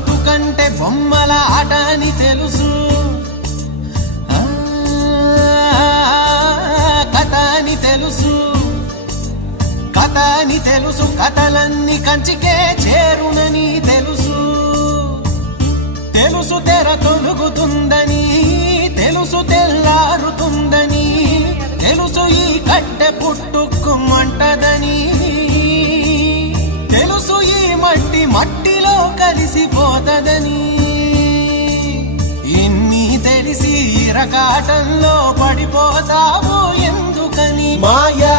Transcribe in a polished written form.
బతుకంటే బొమ్మల ఆట అని తెలుసు, కథ అని తెలుసు, కథ అని తెలుసు, కథలన్నీ కంచికే చేరునని తెలుసు, తెలుసు తెర తొలుగుతుందని, తెలుసు తెల్లారుతుందని, తెలుసు ఈ కట్టె పుట్టుకుమంటదని, తెలుసు ఈ మట్టి మట్టిలో కలిసిపోతదని, ఇన్ని తెలిసి ఇరకాటంలో పడిపోతావు ఎందుకని మాయా